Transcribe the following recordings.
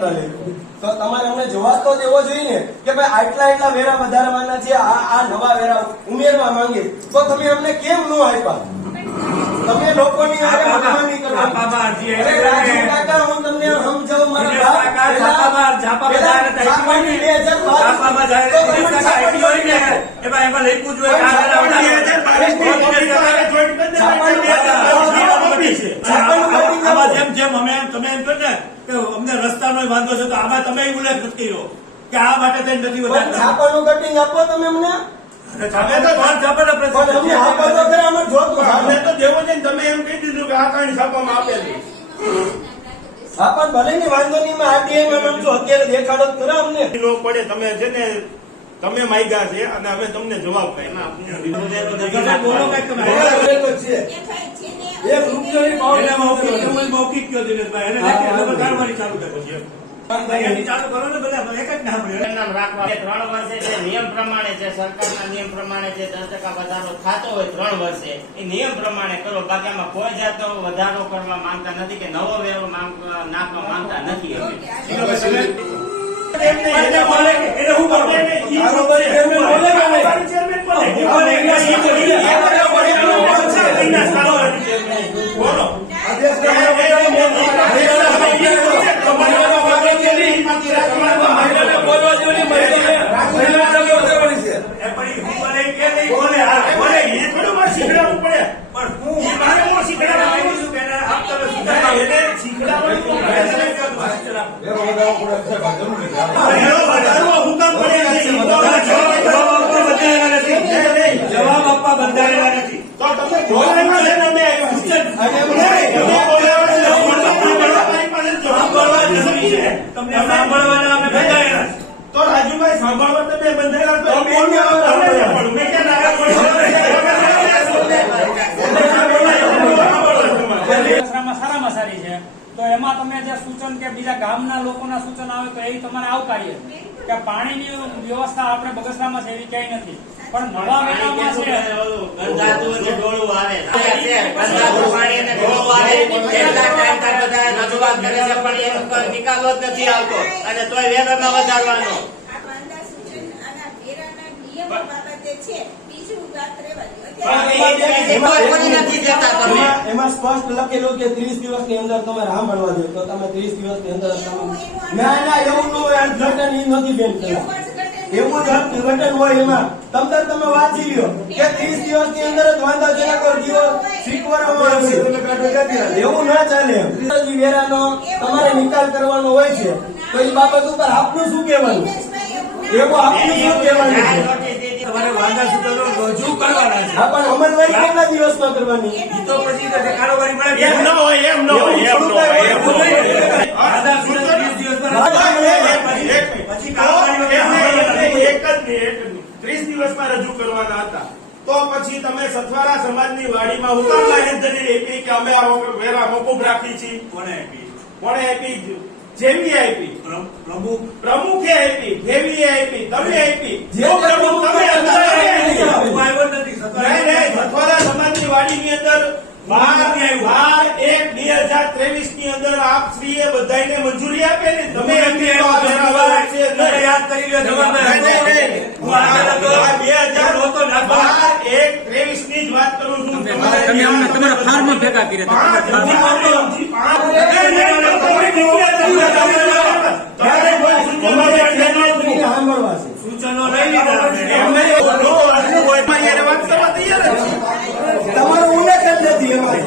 પત્ર લખ્યું તો તમારે અમને જવાબ તો દેવો જોઈએ ને કે ભાઈ આટલા વેરા વધારવાના છે, આ નવા વેરા ઉમેરવા માંગે તો તમે અમને કેમ ન આપ્યા? તમે લોકોની હારે મનમાની કરો. રાજુ કાકા, હું તમને સમજાવું, મારા જેમ અમે તમે એમ કહો ને કે અમને રસ્તાનો વાંધો છે, તો આમાં તમે ઉલ્લેખ નથી કર્યો કે આ માટે થઈને નથી વધારતા. છાપાનું કટિંગ આપો તમે અમને. તમે તો દેવો છે, તમે એમ કહી દીધું કે આ કારણે છાપામાં આપેલી. હા, પણ ભલે ની વાંધો નહીં, આરટીઆઈ માં છો અત્યારે દેખાડો કરો અમને. પડે તમે છે ને, તમે માગ્યા છે અને અમે તમને જવાબ કઈ ના મૌખિક કયો દિનેશભાઈ, એને કારવારી ચાલુ કરે છે. ચાલુ કરો ને બધા એક જ નામ રાખવા. 3 વર્ષે જે નિયમ પ્રમાણે છે, સરકારના નિયમ પ્રમાણે જે 10% વધારો થતો હોય 3 વર્ષે, એ નિયમ પ્રમાણે કરો. બાકી આમાં કોઈ જાતનો વધારો કરવા માંગતા નથી કે નવો વેરો નાખવા માંગતા નથી. જવાબ આપવા બંધાયેલા નથી. તમને સાંભળવાના અમે બંધાયેલા છે. તો રાજુભાઈ સાંભળવા તમે સારામાં સારી છે. તો એમાં તમે જે સૂચન કે બીજા ગામના લોકોના સૂચન આવે તો એ તમારે આવકાર્ય કે પાણીની વ્યવસ્થા આપણે બગસરામાં છે એવી ક્યાંય નથી, પણ નવા વેરામાં છે ડોળું આવે રજૂઆત કરે છે, પણ એનો નિકાલ જ નથી આવતો અને તોય વેરામાં વધારવાનો. એમાં સ્પષ્ટ લખેલું કે 30 દિવસની અંદર તમે રાહ મળવા દો, તો તમે 30 દિવસની અંદર ના એવું ન હોય. અર્થઘટન એ નથી બેન, એવું જ અર્થઘટન હોય એમાં તમે વાંચી લ્યો કે 30 દિવસની અંદર જ વાંધાજનક અરજીઓ સ્વીકારવામાં આવશે. એવું ના ચાલે. વેરાનો તમારે નિકાલ કરવાનો હોય છે, તો એ બાબત ઉપર આપનું શું કહેવાનું? એવું આપનું શું કહેવાનું છે? તમારે વાંધા સૂચનો રજૂ કરવાના છે. હા, પણ અમલવારી કેટલા દિવસમાં કરવાની? તો પછી કારોબારી મળે એમ ન હોય. વાંધા સૂચનો 20 દિવસમાં પછી કારોબારી 30 દિવસમાં રજૂ કરવાના હતા. તો પછી તમે સથવારા સમાજની વાડીમાં હુકામ બાહેંધરી આપી કે અમે આ વેરા મોકૂફ રાખી છીએ? કોણે આપી? જેવી આપી, પ્રમુખે આપી, જેવી આપી, તમે આપી. સથવારા સમાજની વાડીની અંદર 12/1/2023 ની અંદર આપ શ્રીએ બધાને મંજૂરી આપેલી. તમે યાદ કરી લો જવાબ. 2012/1/23 ની જ વાત કરું છું. તમે અમને તમારા ફાર્મ ભેગા કર્યા સૂચનો લઈ લીધા. તમારો ઉલ્લેખ જ નથી એમાં.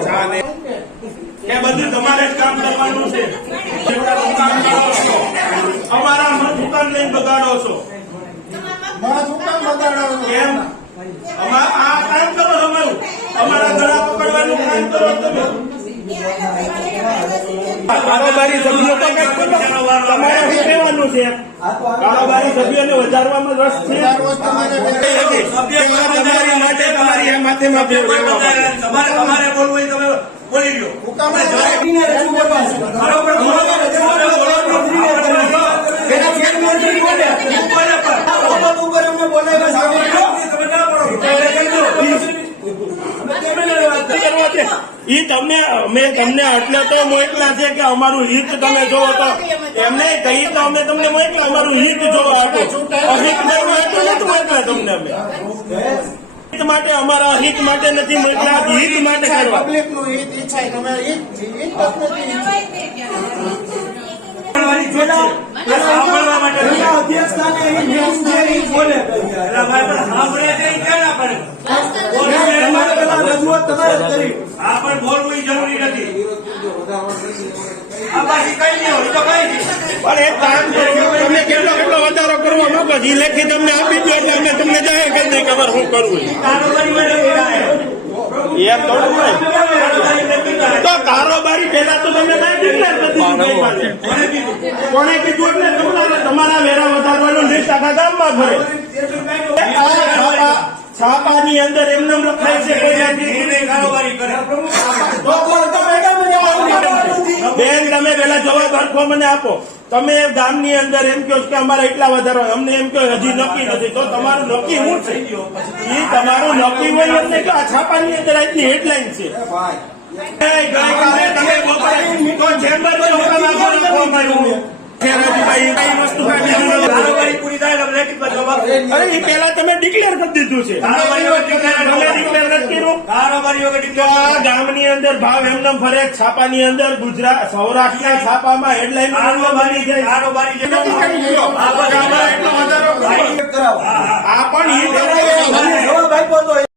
એ બધું તમારે જ કામ કરવાનું છે. અમારા મન દુકાન લઈને બગાડો છો. કેમ? આ કામ કરો અમારું. અમારા ગળા પકડવાનું કામ કરો તમે. કારોબારી સભ્યો તમારે શું કહેવાનું છે? કારોબારી સભ્યોને વધારવામાં રસ છે. તમારે બોલવું હોય તમે બોલી લો. ઈ તમે અમે તમને એટલે તો મોકલા છે કે અમારું હિત તમે જોવો તો એમને કહી તો અમે તમને મોકલા અમારું હિત જોવા આપો અહિત જોવા એટલું નથી મોકલા તમને અમે હિત માટે અમારા હિત માટે નથી મોકલા હિત માટે કરવા પબ્લિક નું હિત ઈચ્છાય તમારે હિત પેલા અધ્યક્ષ સ્થાને એ નિયમ છે એ બોલે તમારે પેલા રજૂઆત તમારે જ કરી આ પણ બોલવું જરૂરી નથી આ બાકી કઈ નહીં હોય તો કઈ નહીં પણ એક કામ કરો તમે કેટલો વધારો કરવા માંગો છો લેખી તમને આપી દો એટલે અમે તમને જાહેર કરી દઈએ કે અમારે શું કરવું એમ થોડું હોય તો કારોબારી પહેલા તો તમે કાંઈ ડિક્લેર કરી દીધું ગઈ વાતે. કોણે કીધું એટલે તમારા વેરા વધારવાનું લિસ્ટ આખા ગામમાં ફરે છાપાની અંદર એમને લખાય છે કોઈ નથી કારોબારી કરે બેન તમે પેલા જવાબ હરખો મને આપો તમે ગામની અંદર એમ કહો કે અમારે એટલા વધારો અમને એમ કહો હજી નક્કી નથી તો તમારું નક્કી શું છે એ તમારું નક્કી હોય એમને કે આ છાપાની અંદર આજની હેડલાઇન છે ગઈકાલે તમે બપોરે તો ચેમ્બરમાં હુકમ આપો લખવામાં આવ્યું રાજીભાઈ કઈ વસ્તુ કારોબારી પૂરી થાય એટલે લેખિતમાં જવાબ અરે એ પહેલા તમે ડિક્લેર કરી દીધું છે ડિક્લેર નથી કર્યું કારોબારી આ ગામની અંદર ભાવ એમને ફરે છાપાની અંદર ગુજરાત સૌરાષ્ટ્રના છાપામાં હેડલાઇન કારોબારી છે કારોબારી એટલો વધારો આ પણ જવાબ આપ્યો તો